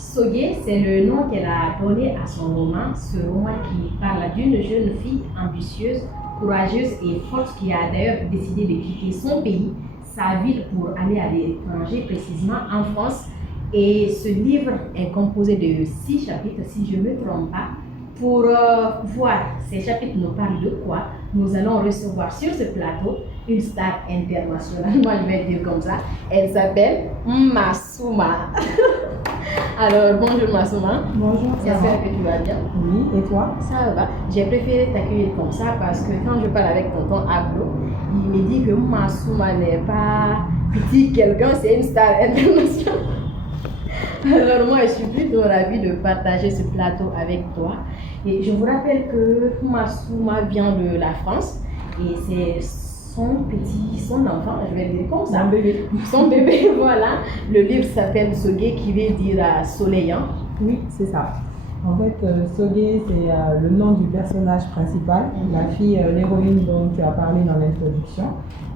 Sogué, c'est le nom qu'elle a donné à son roman, ce roman qui parle d'une jeune fille ambitieuse, courageuse et forte qui a d'ailleurs décidé de quitter son pays, sa ville pour aller à l'étranger, précisément en France. Et ce livre est composé de 6 chapitres, si je ne me trompe pas. Pour voir ces chapitres nous parlent de quoi, nous allons recevoir sur ce plateau une star internationale, moi je vais dire comme ça. Elle s'appelle Massouma. Alors bonjour Massouma. Bonjour, J'espère que tu vas bien. Oui, et toi? Ça va. J'ai préféré t'accueillir comme ça parce que quand je parle avec tonton Abdo, il me dit que Massouma n'est pas petit quelqu'un, c'est une star internationale. Alors moi, je suis plutôt ravie de partager ce plateau avec toi. Et je vous rappelle que Massouma vient de la France et c'est son enfant, je vais le dire comme ça. Son bébé, voilà. Le livre s'appelle Sogué qui veut dire soleillant. Oui, c'est ça. En fait, Sogué, c'est le nom du personnage principal, la fille, l'héroïne dont tu as parlé dans l'introduction.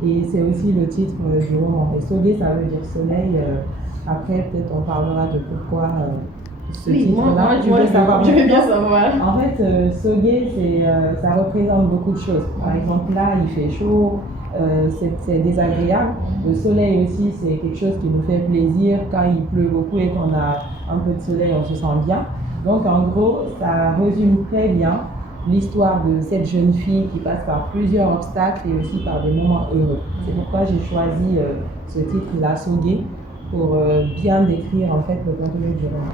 Et c'est aussi le titre du roman. Et Sogué, ça veut dire soleil. Après, peut-être on parlera de pourquoi ce titre-là. Je veux bien savoir. En fait, Sogué, ça représente beaucoup de choses. Par exemple, là, il fait chaud, c'est désagréable. Le soleil aussi, c'est quelque chose qui nous fait plaisir. Quand il pleut beaucoup et qu'on a un peu de soleil, on se sent bien. Donc, en gros, ça résume très bien l'histoire de cette jeune fille qui passe par plusieurs obstacles et aussi par des moments heureux. C'est pourquoi j'ai choisi ce titre-là, Sogué, pour bien décrire en fait le contenu du roman.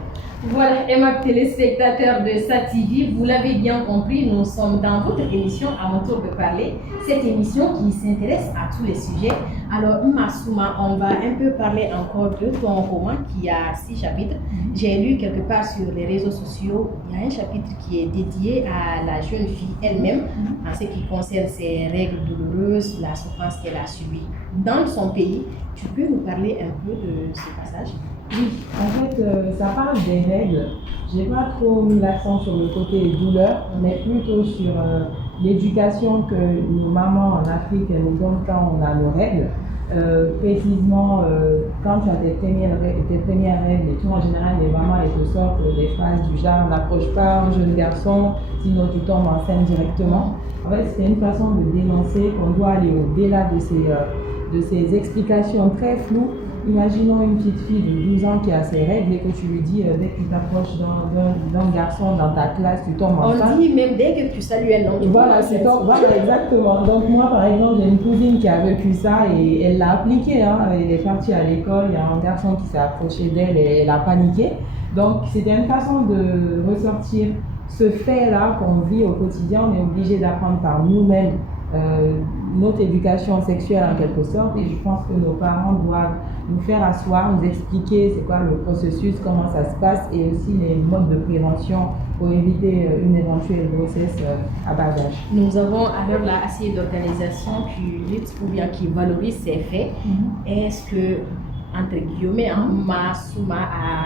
Voilà, aimable téléspectateurs de SATV, vous l'avez bien compris, nous sommes dans votre émission À mon tour de parler, cette émission qui s'intéresse à tous les sujets. Alors Massouma, on va un peu parler encore de ton roman qui a 6 chapitres. J'ai lu quelque part sur les réseaux sociaux, il y a un chapitre qui est dédié à la jeune fille elle-même, en ce qui concerne ses règles douloureuses, la souffrance qu'elle a subie dans son pays. Tu peux nous parler un peu de ce passage? Oui, en fait, ça parle des règles. J'ai pas trop mis l'accent sur le côté douleur, mais plutôt sur l'éducation que nos mamans en Afrique nous donnent quand on a nos règles. Précisément, quand tu as tes premières règles, et tout en général, les mamans elles te sortent des phrases du genre n'approche pas un jeune garçon, sinon tu tombes enceinte directement. En fait, c'est une façon de dénoncer qu'on doit aller au-delà de ces explications très floues. Imaginons une petite fille de 12 ans qui a ses règles et que tu lui dis dès que tu t'approches d'un garçon dans ta classe, tu tombes enceinte. On dit même dès que tu salues un homme. Voilà, voilà, exactement. Donc moi, par exemple, j'ai une cousine qui a vécu ça et elle l'a appliqué. Hein. Elle est partie à l'école, il y a un garçon qui s'est approché d'elle et elle a paniqué. Donc c'était une façon de ressortir ce fait-là qu'on vit au quotidien. On est obligé d'apprendre par nous-mêmes notre éducation sexuelle en quelque sorte, et je pense que nos parents doivent nous faire asseoir, nous expliquer c'est quoi le processus, comment ça se passe, et aussi les modes de prévention pour éviter une éventuelle grossesse à bas âge. Nous avons alors là assez d'organisations qui luttent ou bien qui valorisent ces faits. Est-ce que, entre guillemets, Massouma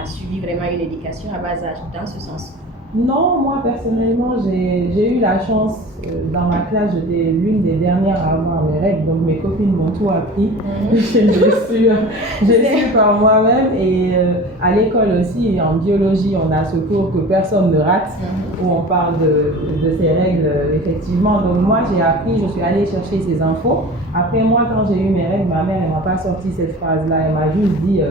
a suivi vraiment une éducation à bas âge dans ce sens? Non, moi personnellement, j'ai eu la chance, dans ma classe, j'étais l'une des dernières à avoir mes règles, donc mes copines m'ont tout appris. J'ai su par moi-même, et à l'école aussi, en biologie, on a ce cours que personne ne rate, où on parle de ces règles, effectivement. Donc moi, j'ai appris, je suis allée chercher ces infos. Après moi, quand j'ai eu mes règles, ma mère, elle m'a pas sorti cette phrase-là, elle m'a juste dit...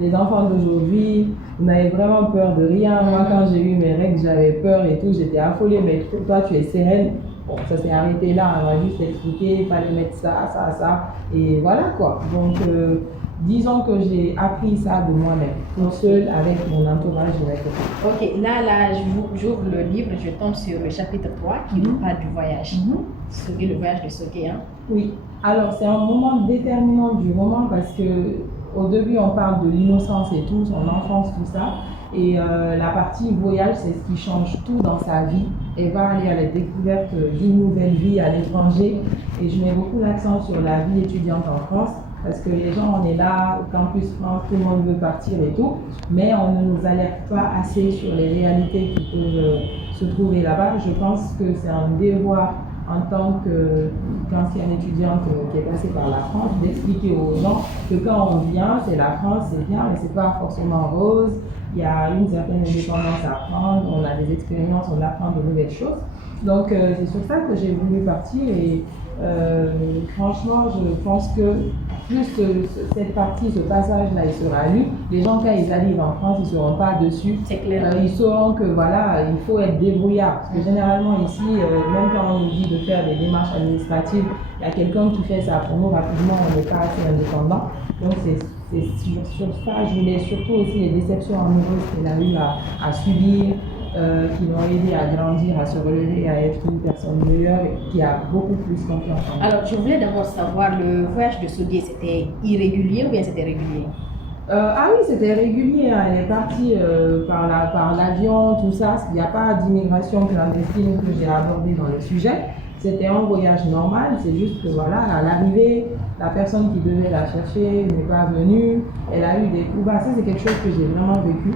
les enfants d'aujourd'hui, vous n'avez vraiment peur de rien. Moi, quand j'ai eu mes règles, j'avais peur et tout, j'étais affolée, mais toi, tu es sereine. Bon, ça s'est arrêté là, on m'a juste expliqué, il fallait mettre ça, et voilà quoi. Donc, disons que j'ai appris ça de moi-même, toute seule, avec mon entourage direct. Ok, là, j'ouvre le livre, je tombe sur le chapitre 3 qui nous parle du voyage. Sogué, le voyage de Sogué, hein? Oui, alors c'est un moment déterminant du roman parce que au début, on parle de l'innocence et tout, son enfance, tout ça. Et la partie voyage, c'est ce qui change tout dans sa vie. Elle va aller à la découverte d'une nouvelle vie à l'étranger. Et je mets beaucoup l'accent sur la vie étudiante en France. Parce que les gens, on est là, Campus France, tout le monde veut partir et tout. Mais on ne nous alerte pas assez sur les réalités qui peuvent se trouver là-bas. Je pense que c'est un devoir en tant qu'ancienne étudiante qui est passée par la France, d'expliquer aux gens que quand on vient, c'est la France, c'est bien, mais c'est pas forcément rose. il y a une certaine indépendance à prendre, on a des expériences, on apprend de nouvelles choses. Donc c'est sur ça que j'ai voulu partir et franchement je pense que plus cette partie, ce passage-là, il sera lu. Les gens, quand ils arrivent en France, ils ne seront pas dessus. C'est clair. Ils sauront que voilà, il faut être débrouillard. Parce que généralement ici, même quand on nous dit de faire des démarches administratives, il y a quelqu'un qui fait ça pour nous rapidement, on n'est pas assez indépendant. Donc c'est sur ça, je voulais surtout aussi les déceptions amoureuses qu'elle a eu à subir, qui l'ont aidé à grandir, à se relever, à être une personne meilleure et qui a beaucoup plus confiance en elle. Alors, je voulais d'abord savoir, le voyage de Sogué, c'était irrégulier ou bien c'était régulier? Ah oui, c'était régulier, hein. Elle est partie par l'avion, tout ça. Il n'y a pas d'immigration clandestine que j'ai abordé dans le sujet. C'était un voyage normal, c'est juste que voilà, à l'arrivée, la personne qui devait la chercher n'est pas venue. Elle a eu des coups bas. Ça, c'est quelque chose que j'ai vraiment vécu.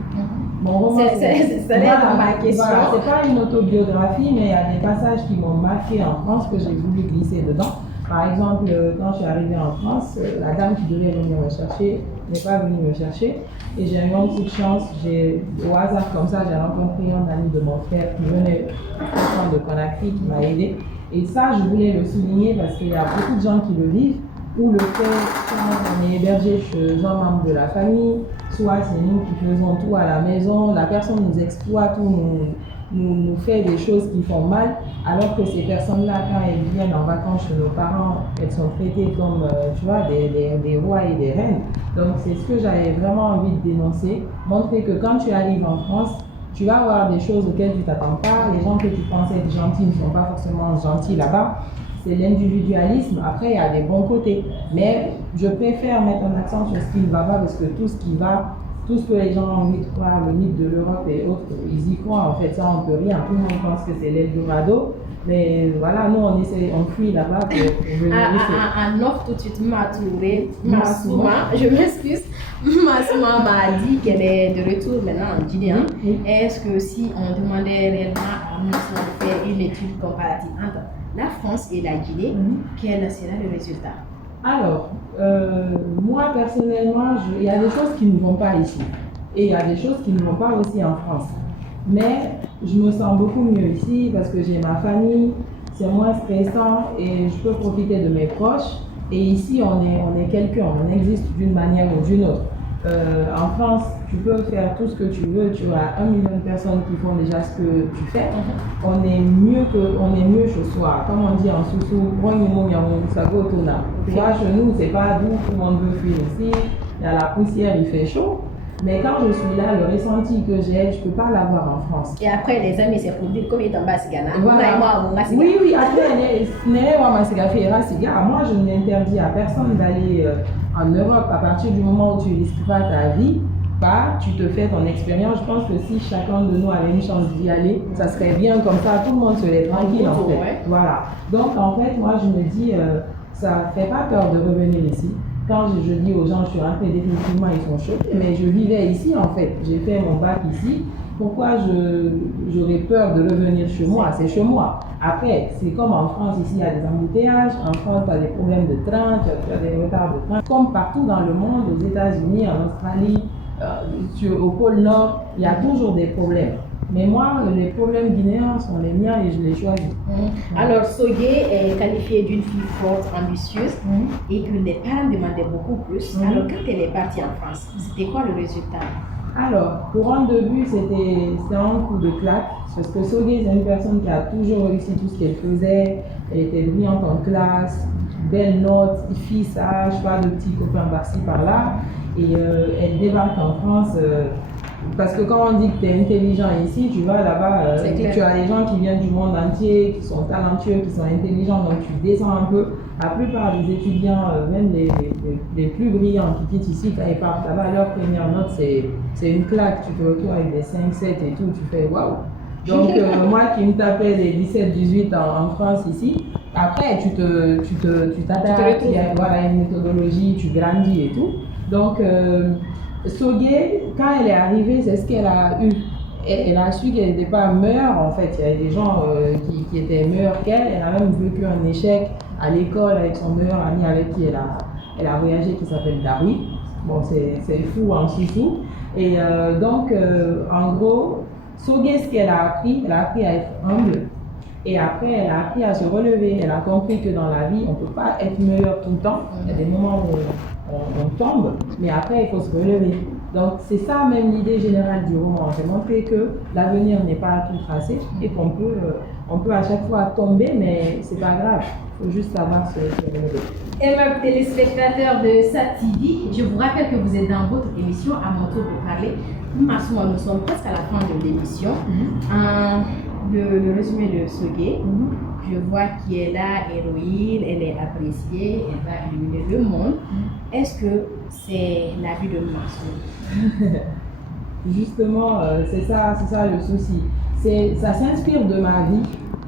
Mon roman, c'est ma question. Voilà, c'est pas une autobiographie, mais il y a des passages qui m'ont marqué en France que j'ai voulu glisser dedans. Par exemple, quand je suis arrivée en France, la dame qui devait venir me chercher n'est pas venue me chercher. Et j'ai eu une petite chance, au hasard comme ça, j'ai rencontré un ami de mon frère qui venait de Conakry, qui m'a aidé. Et ça, je voulais le souligner parce qu'il y a beaucoup de gens qui le vivent, où le fait quand on est hébergé chez un membre de la famille, soit c'est nous qui faisons tout à la maison, la personne nous exploite ou nous fait des choses qui font mal, alors que ces personnes-là, quand elles viennent en vacances chez nos parents, elles sont traitées comme, tu vois, des rois et des reines. Donc c'est ce que j'avais vraiment envie de dénoncer, montrer que quand tu arrives en France, tu vas avoir des choses auxquelles tu ne t'attends pas. Les gens que tu pensais être gentils ne sont pas forcément gentils là-bas. C'est l'individualisme. Après, il y a des bons côtés. Mais je préfère mettre un accent sur ce qui ne va pas parce que tout ce qui va, tout ce que les gens ont envie de croire, le mythe de l'Europe et autres, ils y croient. En fait, ça, on ne peut rien. Tout le monde pense que c'est l'Eldorado. Mais voilà, nous, on fuit là-bas pour venir ici. Un offre tout de suite, Massouma, je m'excuse. Massouma m'a dit qu'elle est de retour maintenant en Guinée. Oui. Est-ce que si on demandait réellement à nous de faire une étude comparative entre la France et la Guinée, quel sera le résultat? Alors, moi personnellement, il y a des choses qui ne vont pas ici. Et il y a des choses qui ne vont pas aussi en France. Mais je me sens beaucoup mieux ici parce que j'ai ma famille, c'est moins stressant et je peux profiter de mes proches. Et ici, on est quelqu'un, on existe d'une manière ou d'une autre. En France, tu peux faire tout ce que tu veux, tu as 1 million de personnes qui font déjà ce que tu fais. On est mieux chez soi. Comme on dit en Soussou, tu vois, chez nous, c'est pas doux, tout le monde veut fuir ici. Il y a la poussière, il fait chaud. Mais quand je suis là, le ressenti que j'ai, je ne peux pas l'avoir en France. Et après, les amis, c'est pour dire comment ils tombent à Sigana. Voilà. Oui, après, moi, je n'interdis à personne d'aller en Europe à partir du moment où tu ne risques pas ta vie. Tu te fais ton expérience. Je pense que si chacun de nous avait une chance d'y aller, ça serait bien comme ça, tout le monde serait tranquille en fait. Ouais. Voilà. Donc en fait, moi je me dis, ça ne fait pas peur de revenir ici. Quand je dis aux gens, je suis rentrée définitivement, ils sont choqués, mais je vivais ici en fait. J'ai fait mon bac ici. Pourquoi j'aurais peur de revenir chez moi? C'est chez moi. Après, c'est comme en France, ici il y a des embouteillages. En France, tu as des problèmes de train, tu as des retards de train. Comme partout dans le monde, aux États-Unis, en Australie, au pôle Nord, il y a toujours des problèmes. Mais moi, les problèmes guinéens sont les miens et je les choisis. Alors, Sogué est qualifiée d'une fille forte, ambitieuse et que les parents demandaient beaucoup plus. Alors, quand elle est partie en France, c'était quoi le résultat? Alors, pour un début, c'était un coup de claque parce que Sogué, c'est une personne qui a toujours réussi tout ce qu'elle faisait. Elle était brillante en classe, belle note, fille sage, pas de petits copains par-ci par-là. Et elle débarque en France parce que quand on dit que tu es intelligent ici, tu vas là-bas, tu as des gens qui viennent du monde entier, qui sont talentueux, qui sont intelligents, donc tu descends un peu. La plupart des étudiants, même les plus brillants qui quittent ici, quand ils partent là-bas, leur première note, c'est une claque. Tu te retrouves avec des 5, 7 et tout, tu fais waouh! Donc moi qui me tapais des 17, 18 en France ici, après tu t'adaptes, il y a une méthodologie, tu grandis et tout. Donc, Sogué, quand elle est arrivée, c'est ce qu'elle a eu. Elle a su qu'elle n'était pas meilleure, en fait. Il y a des gens qui étaient meilleurs qu'elle. Elle a même vécu un échec à l'école avec son meilleur ami avec qui elle a voyagé, qui s'appelle Darwi. Bon, c'est fou en Soussou. Et donc, en gros, Soge, ce qu'elle a appris à être humble. Et après, elle a appris à se relever. Elle a compris que dans la vie, on ne peut pas être meilleur tout le temps. Il y a des moments où on tombe, mais après, il faut se relever. Donc, c'est ça même l'idée générale du roman. C'est montrer que l'avenir n'est pas tout tracé et qu'on peut, on peut à chaque fois tomber, mais c'est pas grave. Il faut juste savoir se relever. Aimables téléspectateurs de SAT-TV, je vous rappelle que vous êtes dans votre émission À mon tour de parler. Nous sommes presque à la fin de l'émission. Le résumé de Soge, je vois qu'elle est là, héroïne, elle est appréciée, elle va illuminer le monde. Est-ce que c'est la vie de Massouma? Justement, c'est ça le souci. Ça s'inspire de ma vie,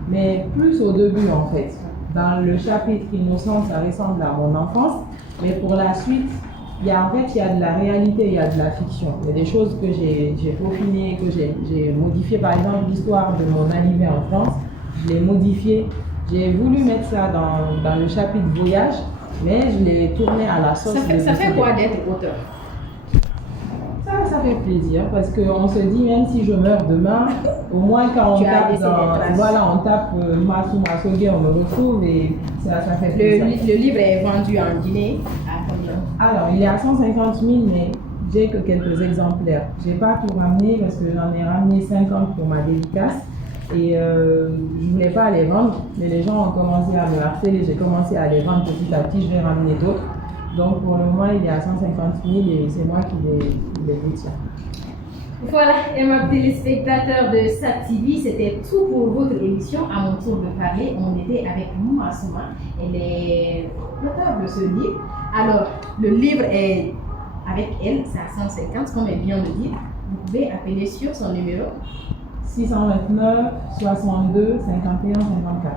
mais plus au début en fait. Dans le chapitre Innocence, ça ressemble à mon enfance, mais pour la suite, il y a de la réalité, il y a de la fiction. Il y a des choses que j'ai peaufinées, que j'ai modifiées. Par exemple, l'histoire de mon arrivée en France, je l'ai modifiée. J'ai voulu mettre ça dans le chapitre voyage, mais je l'ai tourné à la sauce. Ça fait quoi d'être auteur? Ça fait plaisir parce qu'on se dit, même si je meurs demain, au moins quand on tape Massouma Soge, on me retrouve et ça fait plaisir. Le livre est vendu en Guinée à combien? Alors, il est à 150 000, mais j'ai que quelques exemplaires. Je n'ai pas tout ramené parce que j'en ai ramené 50 pour ma dédicace et je ne voulais pas les vendre, mais les gens ont commencé à me harceler. J'ai commencé à les vendre petit à petit, je vais ramener d'autres. Donc pour le moment, il est à 150 000 et c'est moi qui les détiens. Voilà, et mes téléspectateurs de SAT-TV, c'était tout pour votre émission À mon tour de parler. On était avec Massouma, elle est l'auteur de ce livre. Alors, le livre est avec elle, c'est à 150, comme elle vient de dire. Vous pouvez appeler sur son numéro 629 62 51 54.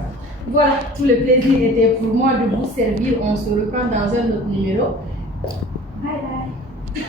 Voilà, tout le plaisir était pour moi de vous servir. On se reprend dans un autre numéro. Bye bye.